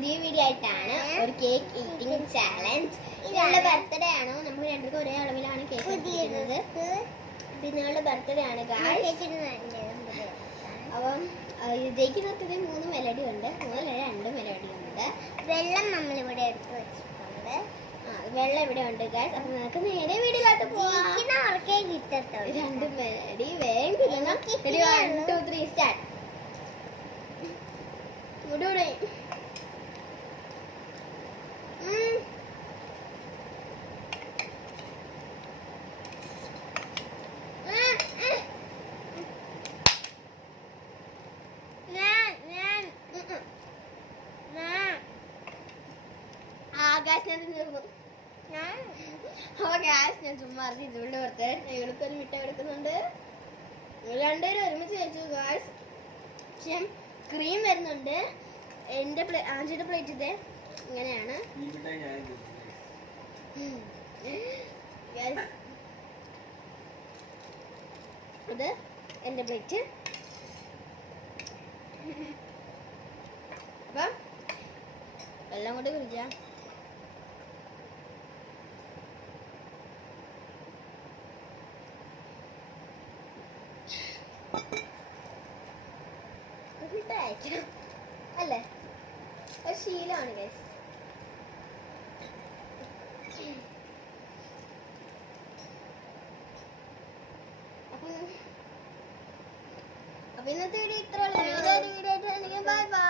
പുതിയ വീഡിയോ ആയിട്ടാണ് ഒരു കേക്ക് ഈറ്റിംഗ് ചാലഞ്ച്. ഇയാളുടെ ബർത്ത്ഡേ ആണ്. നമ്മൾ രണ്ടുപേർക്കും ഒരേ അളവിലാണ് കേക്ക് ഇരിക്കുന്നത്. പിന്നാളുടെ ബർത്ത്ഡേ ആണ് ഗായ്സ്. അപ്പം ജയിക്കുന്നതിന് 3 മെലഡി ഉണ്ട്, 2 മെലഡി ഉണ്ട്. വെള്ളം നമ്മളിവിടെ എടുത്ത് വെച്ചിട്ടുണ്ട്. വെള്ളം ഇവിടെ ഉണ്ട് ഗായ്സ്. അപ്പൊ നമുക്ക് നേരെ വീഡിയോയിലോട്ട് പോവാം. ജയിക്കുന്നവർക്കേ കിട്ടത്തുള്ളൂ. 2 മെലഡി വേഗം 1 2 3 സ്റ്റാർട്ട്. ഇവിടെ ഞാൻ ചുമ്മാ ഇതുകൊണ്ട് ഓർത്ത് ഞങ്ങൾക്കൊരു മിഠ എടുക്കുന്നുണ്ട്. രണ്ടുപേരും ഒരുമിച്ച് കഴിച്ചു ഗായ്സ്. പക്ഷെ ക്രീം വരുന്നുണ്ട്. എന്റെ ആഞ്ചിയുടെ പ്ലേറ്റ് ഇത് ഇങ്ങനെയാണ്. ഇത് എന്റെ പ്ലേറ്റ്. അപ്പം എല്ലാം കൂടി കുടിക്കാം. അല്ലേ ഒരു ശീലമാണ് ഗൈസ്. അപ്പൊ ഇന്നത്തെ വീഡിയോ ഇത്ര. Bye bye.